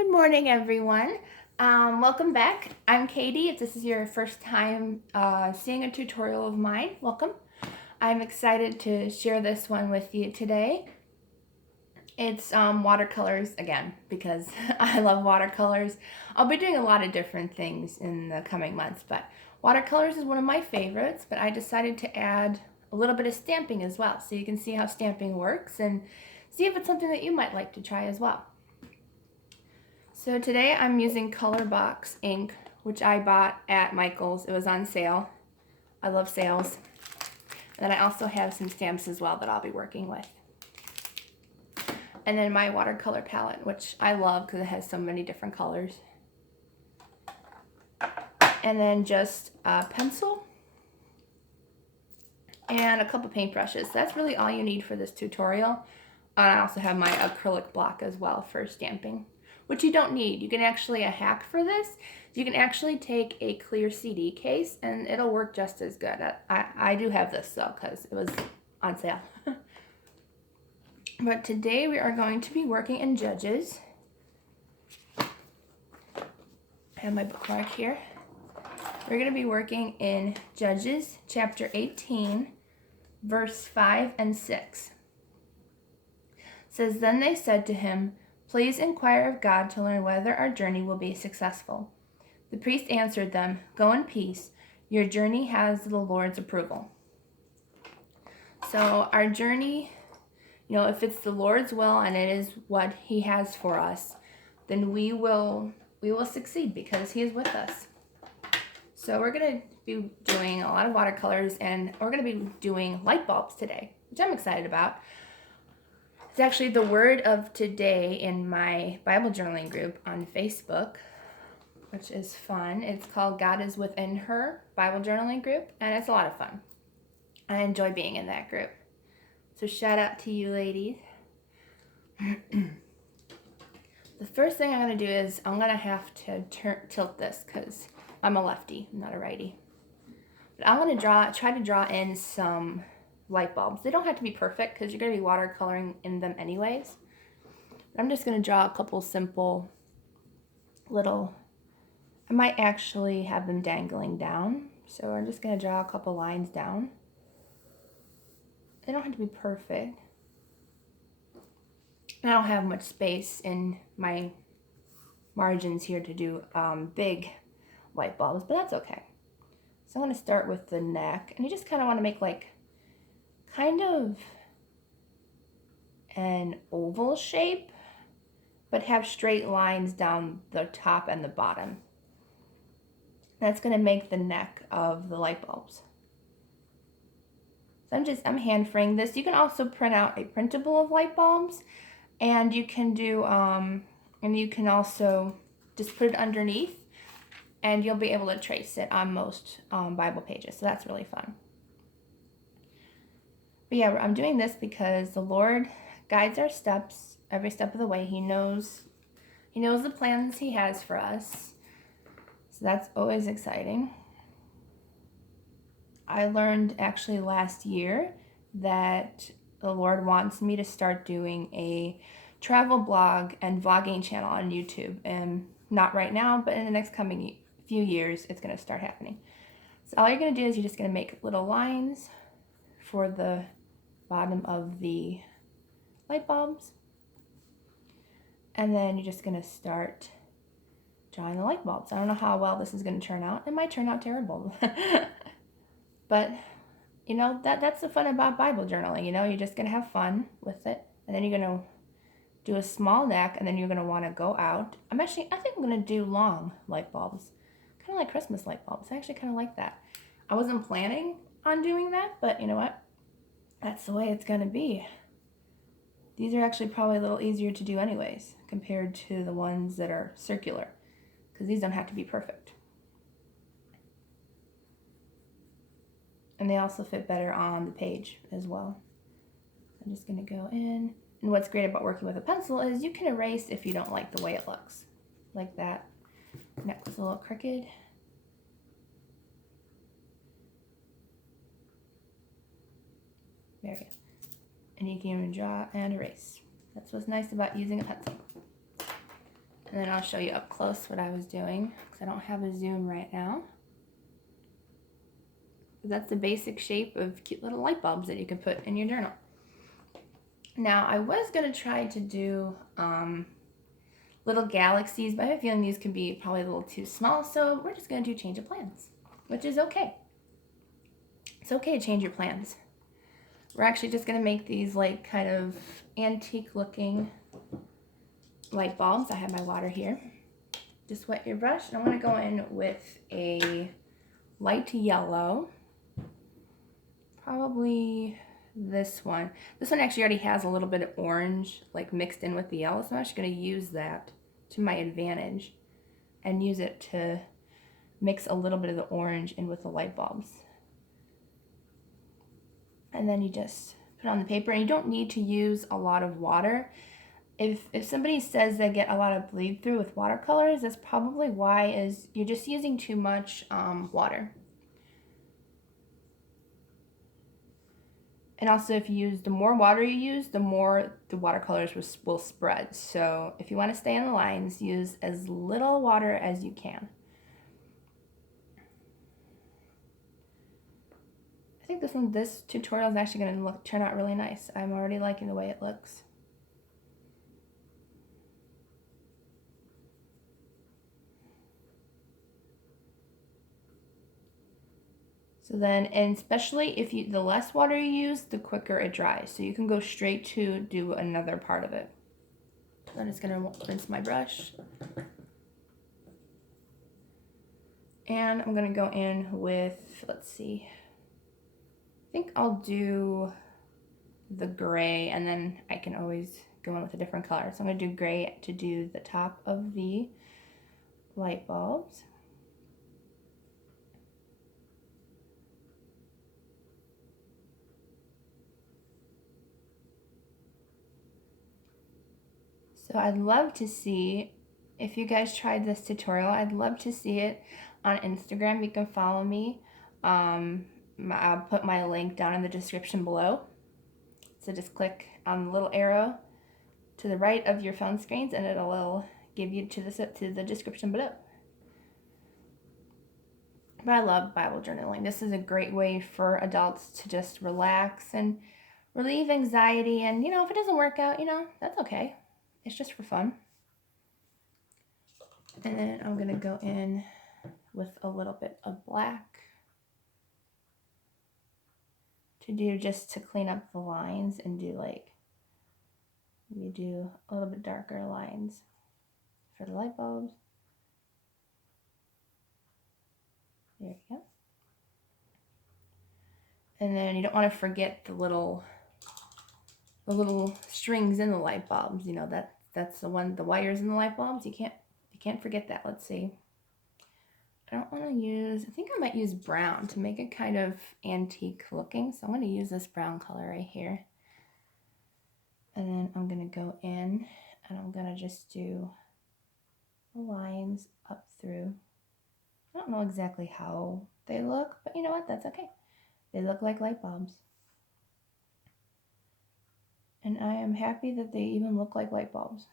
Good morning, everyone. Welcome back. I'm Katie. If this is your first time seeing a tutorial of mine, welcome. I'm excited to share this one with you today. It's watercolors again because I love watercolors. I'll be doing a lot of different things in the coming months, but watercolors is one of my favorites, but I decided to add a little bit of stamping as well so you can see how stamping works and see if it's something that you might like to try as well. So today I'm using Color Box ink, which I bought at Michael's. It was on sale. I love sales. And then I also have some stamps as well that I'll be working with. And then my watercolor palette, which I love because it has so many different colors. And then just a pencil and a couple paintbrushes. So that's really all you need for this tutorial. I also have my acrylic block as well for stamping, which you don't need. You can actually, a hack for this, you can actually take a clear CD case and it'll work just as good. I do have this though because it was on sale. But today we are going to be working in Judges. I have my bookmark here. We're going to be working in Judges chapter 18, verse 5 and 6. It says, "Then they said to him, 'Please inquire of God to learn whether our journey will be successful.' The priest answered them, 'Go in peace. Your journey has the Lord's approval.'" So our journey, if it's the Lord's will and it is what He has for us, then we will succeed because He is with us. So we're going to be doing a lot of watercolors and we're going to be doing light bulbs today, which I'm excited about. It's actually the word of today in my Bible journaling group on Facebook, which is fun. It's called God is Within Her Bible journaling group, and it's a lot of fun. I enjoy being in that group. So shout out to you ladies. The first thing I'm going to do is I'm going to have to tilt this because I'm a lefty, I'm not a righty. But I'm going to try to draw in some light bulbs. They don't have to be perfect because you're going to be watercoloring in them anyways. But I'm just going to draw a couple simple little, I might actually have them dangling down. So I'm just going to draw a couple lines down. They don't have to be perfect. I don't have much space in my margins here to do big light bulbs, but that's okay. So I'm going to start with the neck, and you just kind of want to make like kind of an oval shape, but have straight lines down the top and the bottom. That's going to make the neck of the light bulbs. So I'm hand fraying this. You can also print out a printable of light bulbs, and you can do and you can also just put it underneath, and you'll be able to trace it on most Bible pages. So that's really fun. But yeah, I'm doing this because the Lord guides our steps every step of the way. He knows the plans He has for us. So that's always exciting. I learned actually last year that the Lord wants me to start doing a travel blog and vlogging channel on YouTube. And not right now, but in the next coming few years, it's going to start happening. So all you're going to do is you're just going to make little lines for the bottom of the light bulbs. And then you're just going to start drawing the light bulbs. I don't know how well this is going to turn out. It might turn out terrible. But, that's the fun about Bible journaling. You're just going to have fun with it. And then you're going to do a small neck, and then you're going to want to go out. I think I'm going to do long light bulbs. Kind of like Christmas light bulbs. I actually kind of like that. I wasn't planning on doing that, but you know what? That's the way it's going to be. These are actually probably a little easier to do anyways compared to the ones that are circular, because these don't have to be perfect. And they also fit better on the page as well. I'm just going to go in. And what's great about working with a pencil is you can erase if you don't like the way it looks. Like that. Neck was a little crooked. There we go. And you can even draw and erase. That's what's nice about using a pencil. And then I'll show you up close what I was doing, because I don't have a zoom right now. That's the basic shape of cute little light bulbs that you can put in your journal. Now, I was going to try to do little galaxies, but I have a feeling these could be probably a little too small, so we're just going to do change of plans, which is okay. It's okay to change your plans. We're actually just going to make these like kind of antique looking light bulbs. I have my water here. Just wet your brush, and I'm going to go in with a light yellow. Probably this one. This one actually already has a little bit of orange like mixed in with the yellow, so I'm actually going to use that to my advantage and use it to mix a little bit of the orange in with the light bulbs. And then you just put it on the paper, and you don't need to use a lot of water. If somebody says they get a lot of bleed through with watercolors, that's probably why, is you're just using too much water. And also, if you use, the more water you use, the more the watercolors will spread. So if you want to stay on the lines, use as little water as you can. I think this tutorial is actually going to turn out really nice. I'm already liking the way it looks. So then, and especially if the less water you use, the quicker it dries. So you can go straight to do another part of it. So I'm just gonna rinse my brush. And I'm gonna go in with, let's see, I think I'll do the gray, and then I can always go in with a different color. So I'm gonna do gray to do the top of the light bulbs. So I'd love to see, if you guys tried this tutorial, I'd love to see it on Instagram. You can follow me. I'll put my link down in the description below. So just click on the little arrow to the right of your phone screens, and it'll give you to the description below. But I love Bible journaling. This is a great way for adults to just relax and relieve anxiety. And, you know, if it doesn't work out, you know, that's okay. It's just for fun. And then I'm going to go in with a little bit of black to do, just to clean up the lines and do like, you do a little bit darker lines for the light bulbs. There you go. And then you don't want to forget the little strings in the light bulbs. You know, that's the wires in the light bulbs. You can't forget that. Let's see. I don't want to use, I think I might use brown to make it kind of antique looking. So I'm going to use this brown color right here. And then I'm going to go in and I'm going to just do the lines up through. I don't know exactly how they look, but you know what? That's okay. They look like light bulbs. And I am happy that they even look like light bulbs,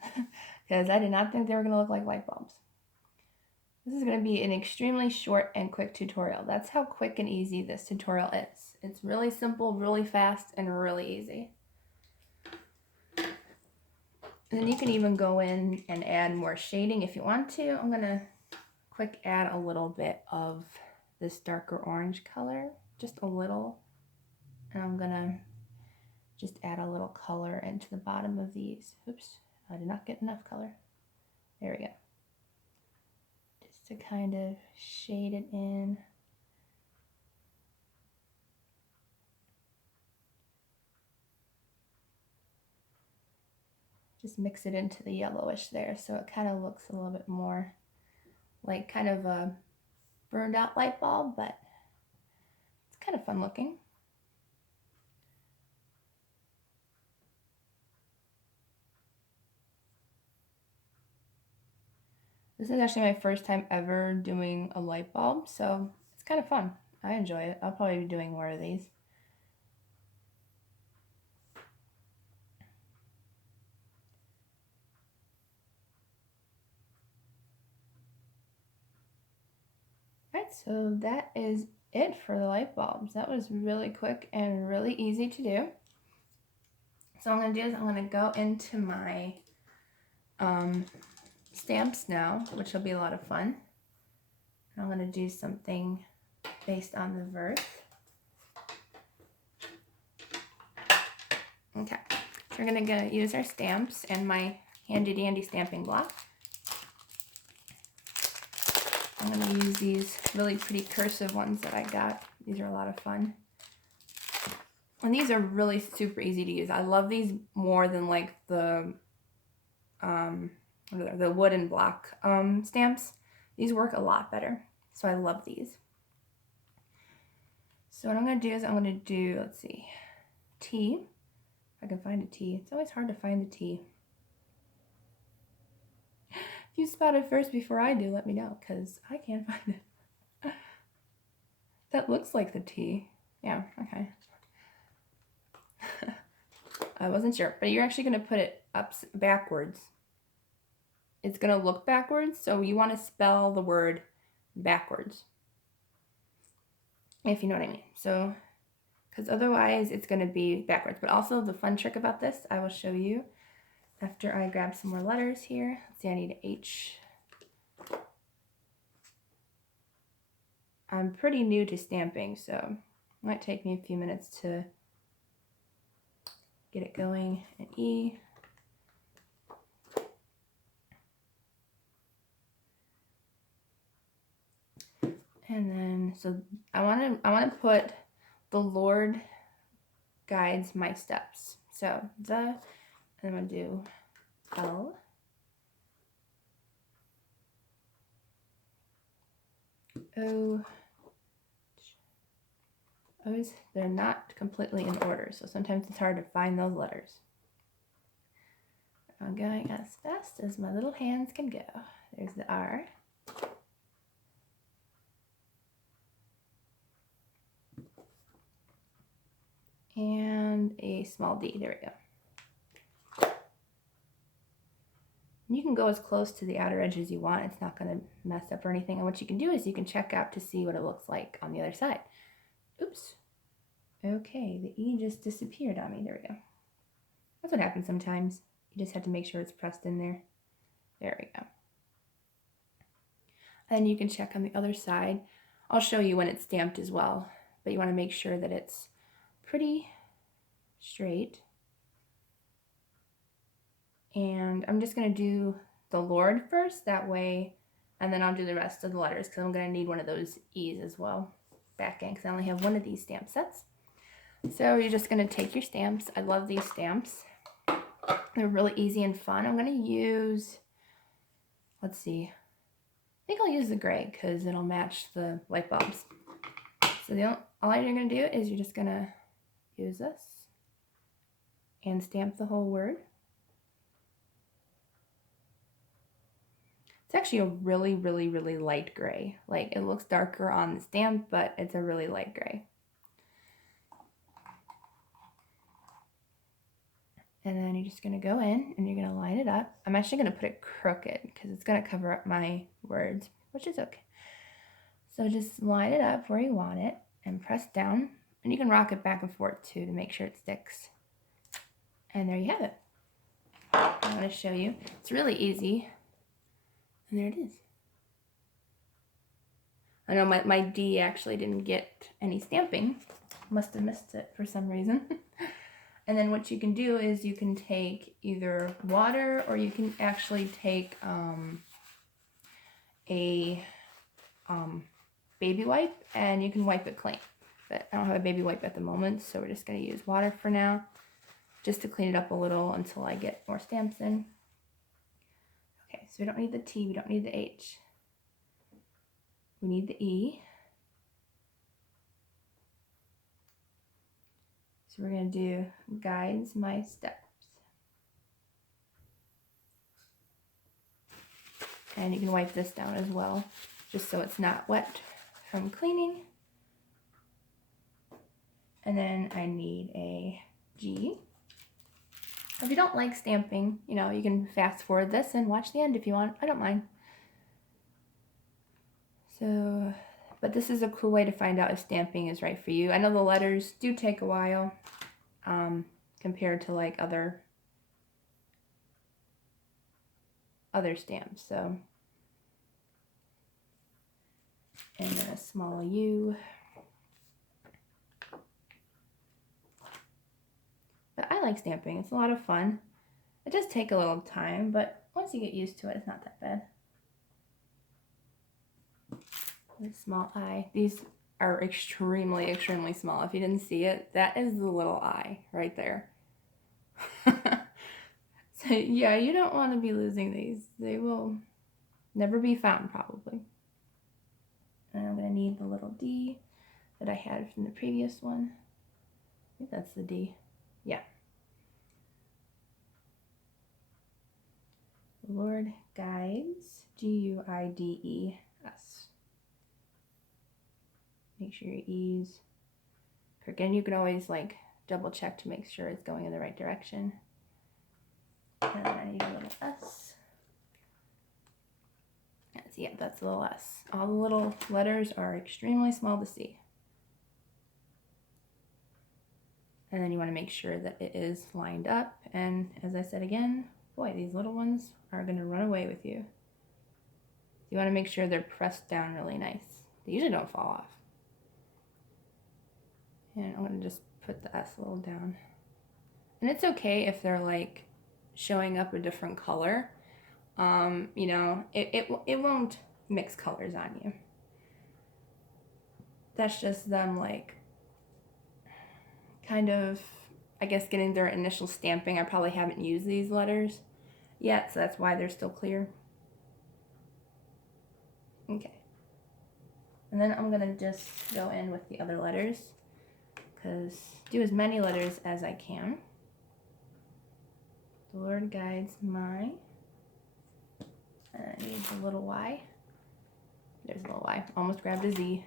because I did not think they were going to look like light bulbs. This is going to be an extremely short and quick tutorial. That's how quick and easy this tutorial is. It's really simple, really fast, and really easy. And then you can even go in and add more shading if you want to. I'm going to quick add a little bit of this darker orange color, just a little. And I'm going to just add a little color into the bottom of these. Oops, I did not get enough color. There we go. Just to kind of shade it in. Just mix it into the yellowish there, so it kind of looks a little bit more like kind of a burned out light bulb, but it's kind of fun looking. This is actually my first time ever doing a light bulb, so it's kind of fun. I enjoy it. I'll probably be doing more of these. Alright, so that is it for the light bulbs. That was really quick and really easy to do. So what I'm going to do is I'm going to go into my stamps now, which will be a lot of fun. I'm going to do something based on the verse. Okay, so we're going to use our stamps and my handy dandy stamping block. I'm going to use these really pretty cursive ones that I got. These are a lot of fun. And these are really super easy to use. I love these more than like the wooden block stamps. These work a lot better. So I love these. So what I'm going to do is I'm going to do, let's see, T. If I can find a T. It's always hard to find the T. If you spot it first before I do, let me know, because I can't find it. That looks like the T. Yeah, okay. I wasn't sure, but you're actually going to put it backwards. It's going to look backwards, so you want to spell the word backwards, if you know what I mean. So, because otherwise it's going to be backwards. But also the fun trick about this, I will show you after I grab some more letters here. Let's see, I need an H. I'm pretty new to stamping, so it might take me a few minutes to get it going. An E. And then, so I want to put the Lord guides my steps. So I'm going to do L. O. O's, they're not completely in order, so sometimes it's hard to find those letters. I'm going as fast as my little hands can go. There's the R. And a small D. There we go. And you can go as close to the outer edge as you want. It's not going to mess up or anything. And what you can do is you can check out to see what it looks like on the other side. Oops. Okay, the E just disappeared on me. There we go. That's what happens sometimes. You just have to make sure it's pressed in there. There we go. And you can check on the other side. I'll show you when it's stamped as well, but you want to make sure that it's pretty straight. And I'm just going to do the Lord first, that way, and then I'll do the rest of the letters, because I'm going to need one of those E's as well back in, because I only have one of these stamp sets. So you're just going to take your stamps. I love these stamps. They're really easy and fun. I'm going to use, let's see, I think I'll use the gray because it'll match the light bulbs. So all you're going to do is you're just going to use this and stamp the whole word. It's actually a really, really, really light gray. Like, it looks darker on the stamp, but it's a really light gray. And then you're just going to go in and you're going to line it up. I'm actually going to put it crooked because it's going to cover up my words, which is okay. So just line it up where you want it and press down. And you can rock it back and forth too to make sure it sticks. And there you have it. I'm going to show you. It's really easy. And there it is. I know my D actually didn't get any stamping. Must have missed it for some reason. And then what you can do is you can take either water, or you can actually take a baby wipe, and you can wipe it clean. But I don't have a baby wipe at the moment, so we're just going to use water for now, just to clean it up a little until I get more stamps in. Okay, so we don't need the T, we don't need the H. We need the E. So we're going to do guides my steps. And you can wipe this down as well, just so it's not wet from cleaning. And then I need a G. If you don't like stamping, you know, you can fast forward this and watch the end if you want. I don't mind. So But this is a cool way to find out if stamping is right for you. I know the letters do take a while compared to like other stamps. So, and then a small U. But I like stamping. It's a lot of fun. It does take a little time, but once you get used to it, it's not that bad. A small eye. These are extremely, extremely small. If you didn't see it, that is the little eye right there. So yeah, you don't want to be losing these. They will never be found probably. And I'm going to need the little D that I had from the previous one. I think that's the D. Yeah. Lord Guides, Guides. Make sure your E's. Again, you can always like double check to make sure it's going in the right direction. And then I need a little S. Yeah, that's a little S. All the little letters are extremely small to see. And then you want to make sure that it is lined up. And as I said again, boy, these little ones are going to run away with you. You want to make sure they're pressed down really nice. They usually don't fall off. And I'm going to just put the S a little down. And it's okay if they're like showing up a different color. You know, it won't mix colors on you. That's just them like kind of, I guess, getting their initial stamping. I probably haven't used these letters yet, so that's why they're still clear. Okay. And then I'm gonna just go in with the other letters, because do as many letters as I can. The Lord guides my, and I need the little Y. There's a little Y. Almost grabbed a Z.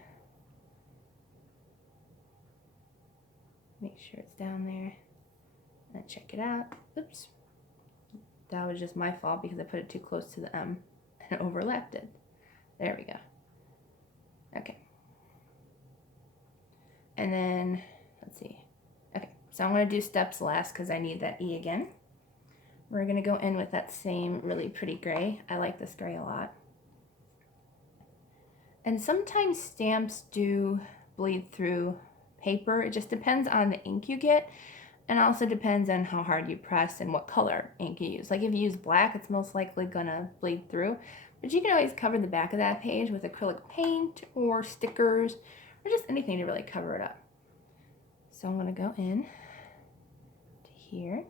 Make sure it's down there. And check it out. Oops. That was just my fault because I put it too close to the M and overlapped it. There we go. Okay. And then, let's see. Okay, so I'm going to do steps last because I need that E again. We're going to go in with that same really pretty gray. I like this gray a lot. And sometimes stamps do bleed through paper. It just depends on the ink you get, and also depends on how hard you press and what color ink you use. Like if you use black, it's most likely gonna bleed through, but you can always cover the back of that page with acrylic paint or stickers or just anything to really cover it up. So I'm gonna go in to here.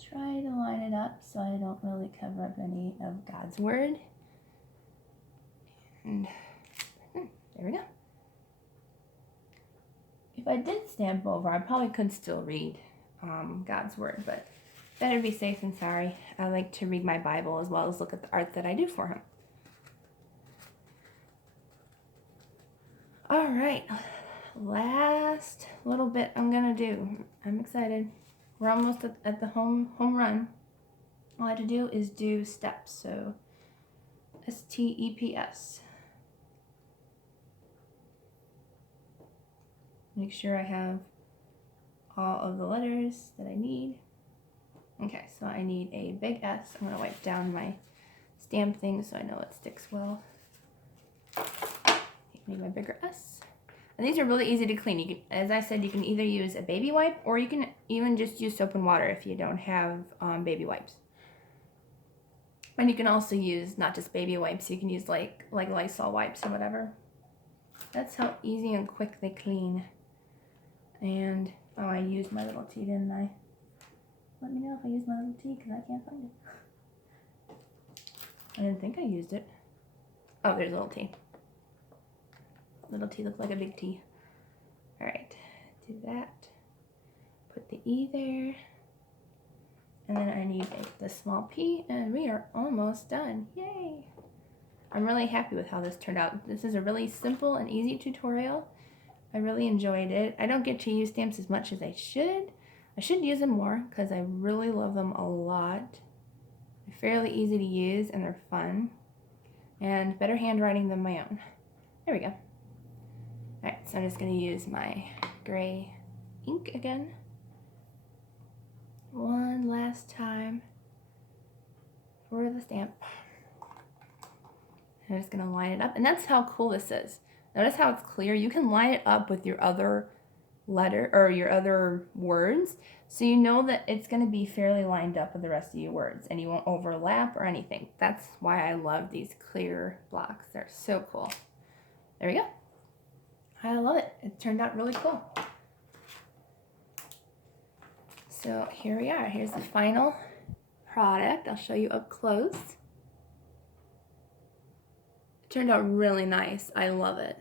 Try to line it up so I don't really cover up any of God's word. And there we go. If I did stamp over, I probably could still read God's word, but better be safe than sorry. I like to read my Bible as well as look at the art that I do for him. All right, last little bit I'm gonna do. I'm excited. We're almost at the home run. All I have to do is do steps. So STEPS. Make sure I have all of the letters that I need. Okay, so I need a big S. I'm going to wipe down my stamp thing so I know it sticks well. I need my bigger S. And these are really easy to clean. You can, as I said, you can either use a baby wipe or you can even just use soap and water if you don't have baby wipes. And you can also use not just baby wipes, you can use like Lysol wipes or whatever. That's how easy and quick they clean. And, oh, I used my little T, didn't I? Let me know if I used my little T, because I can't find it. I didn't think I used it. Oh, there's a little T. Little T looks like a big T. Alright, do that. Put the E there. And then I need the small P, and we are almost done. Yay! I'm really happy with how this turned out. This is a really simple and easy tutorial. I really enjoyed it. I don't get to use stamps as much as I should. I should use them more because I really love them a lot. They're fairly easy to use and they're fun. and better handwriting than my own. There we go. Alright, so I'm just going to use my gray ink again. One last time for the stamp. I'm just going to line it up. And that's how cool this is. Notice how it's clear. You can line it up with your other letter or your other words, so you know that it's going to be fairly lined up with the rest of your words and you won't overlap or anything. That's why I love these clear blocks. They're so cool. There we go. I love it. It turned out really cool. So here we are. Here's the final product. I'll show you up close. It turned out really nice. I love it.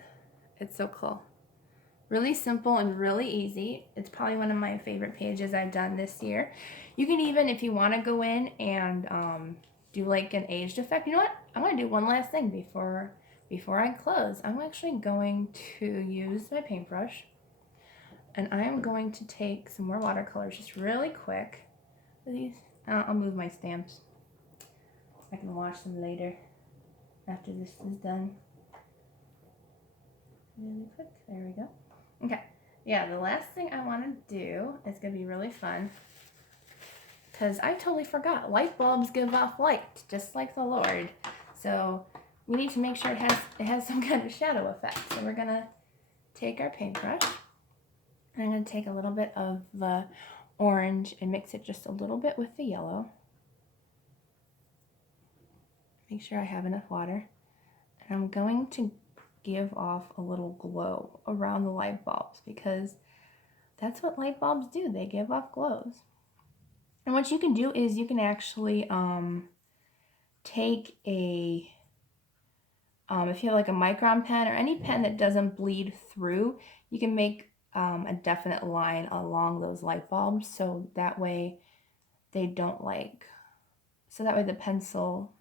It's so cool. Really simple and really easy. It's probably one of my favorite pages I've done this year. You can even, if you want to go in and do like an aged effect. You know what? I want to do one last thing before I close. I'm actually going to use my paintbrush, and I am going to take some more watercolors just really quick. These, I'll move my stamps. I can wash them later after this is done. Really quick. There we go. Okay, yeah, the last thing I want to do is going to be really fun, because I totally forgot. Light bulbs give off light, just like the Lord. So we need to make sure it has some kind of shadow effect. So we're going to take our paintbrush, and I'm going to take a little bit of the orange and mix it just a little bit with the yellow. Make sure I have enough water. And I'm going to give off a little glow around the light bulbs, because that's what light bulbs do. They give off glows. And what you can do is you can actually take a if you have like a micron pen or any pen that doesn't bleed through, you can make a definite line along those light bulbs, so that way they don't so that way the pencil,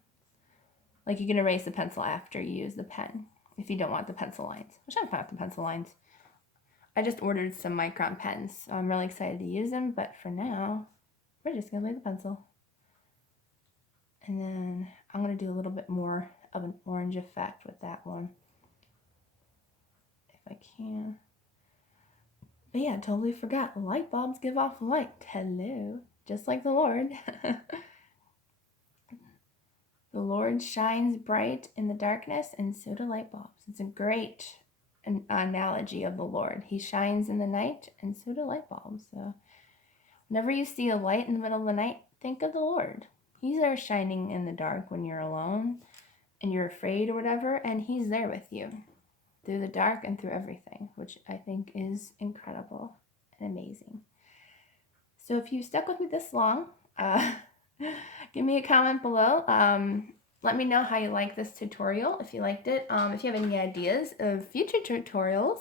like you can erase the pencil after you use the pen if you don't want the pencil lines, which I'm fine with the pencil lines. I just ordered some micron pens, so I'm really excited to use them, but for now, we're just going to lay the pencil. And then I'm going to do a little bit more of an orange effect with that one, if I can. But yeah, totally forgot. Light bulbs give off light. Hello. Just like the Lord. The Lord shines bright in the darkness, and so do light bulbs. It's a great analogy of the Lord. He shines in the night, and so do light bulbs. So whenever you see a light in the middle of the night, think of the Lord. He's there shining in the dark when you're alone and you're afraid or whatever, and He's there with you through the dark and through everything, which I think is incredible and amazing. So if you stuck with me this long, give me a comment below. Let me know how you like this tutorial, if you liked it. If you have any ideas of future tutorials,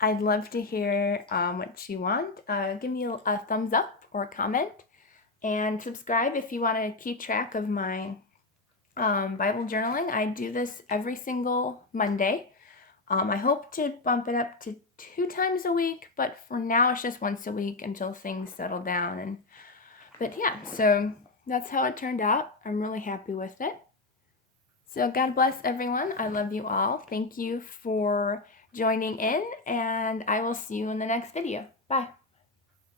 I'd love to hear what you want. Give me a thumbs up or a comment, and subscribe if you want to keep track of my Bible journaling. I do this every single Monday. I hope to bump it up to 2 times a week, but for now it's just once a week until things settle down. But yeah, so that's how it turned out. I'm really happy with it. So God bless everyone. I love you all. Thank you for joining in, and I will see you in the next video. Bye.